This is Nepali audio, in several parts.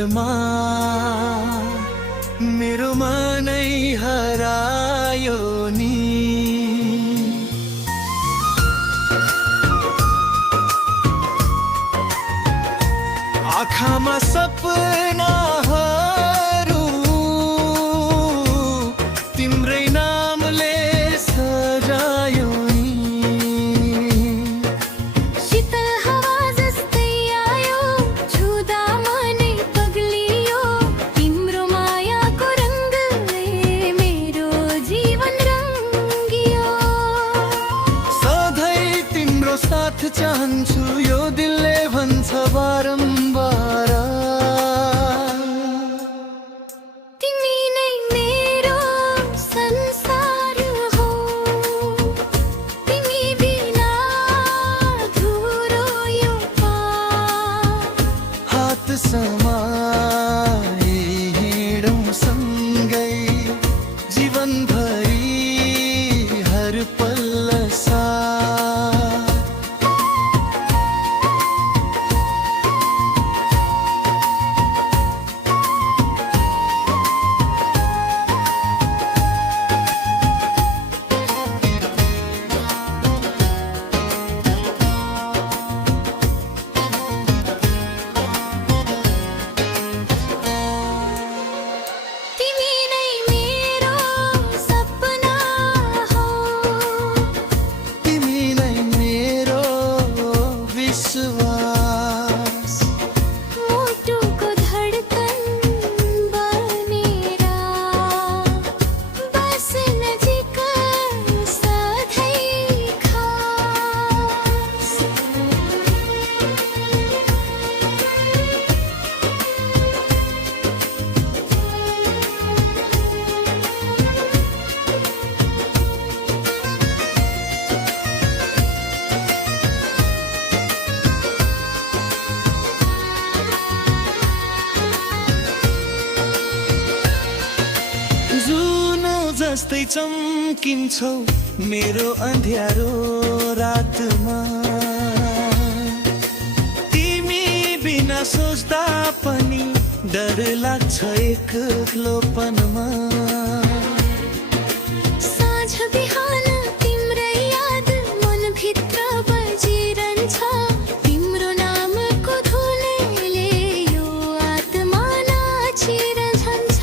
पलमा मेरो मनै हरायो नि। आँखामा सपनाहरू तिम्रै नामले सजायो नि। शीतल हावा जस्तै आयो छुँदा मनै पग्लियो। तिम्रो मायाको रङ्गले मेरो जीवन रङ्गियो। सधैँ तिम्रो साथ चाहन्छु यो दिलले भन्छ बारम्बार। तिमी नै मेरो संसार हो, तिमी बिना अधुरो यो पार। हात समाए हिँडौँ सँगै जीवनभरि हर पल साथ। तिमी नै मेरो सपना हो, तिमी नै मेरो विश्वास। मुटुको धडकन बनेर बस नजिक सधैँ खास। जुनो जस्तै चम्किन्छौ मेरो अँध्यारो रातमा। तिमी बिना सोच्दा पनि डर लाग्छ एक्लोपनमा। साँझ बिहान तिम्रै याद मनभित्र बजिरहन्छ। तिम्रो नामको धुनले यो आत्मा नाचिरहन्छ।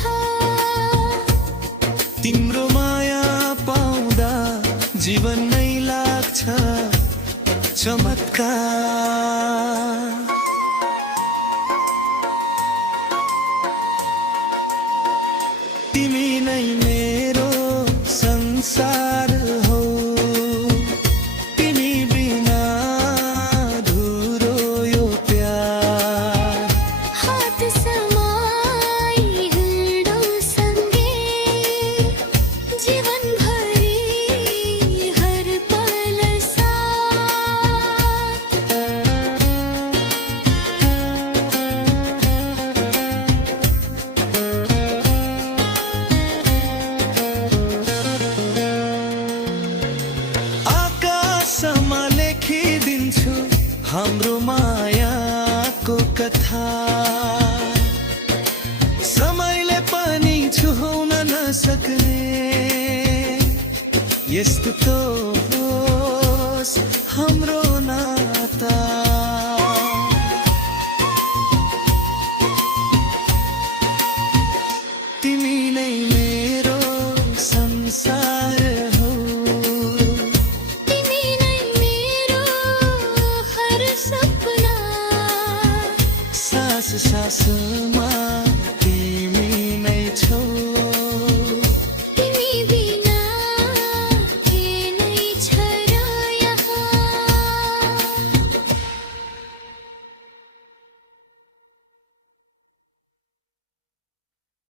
तिम्रो माया पाउँदा जीवन नै लाग्छ चमत्कार। तिमी नै मेरो संसार हो, तिमी बिना अधुरो यो प्यार। हात समाई हिँडौँ सँगै जीवनभरि हर पल साथ। आकाशमा लेखिदिन्छु हाम्रो मायाको कथा। समयले पनि छुन नसक्ने यस्तो तो होस् हाम्रो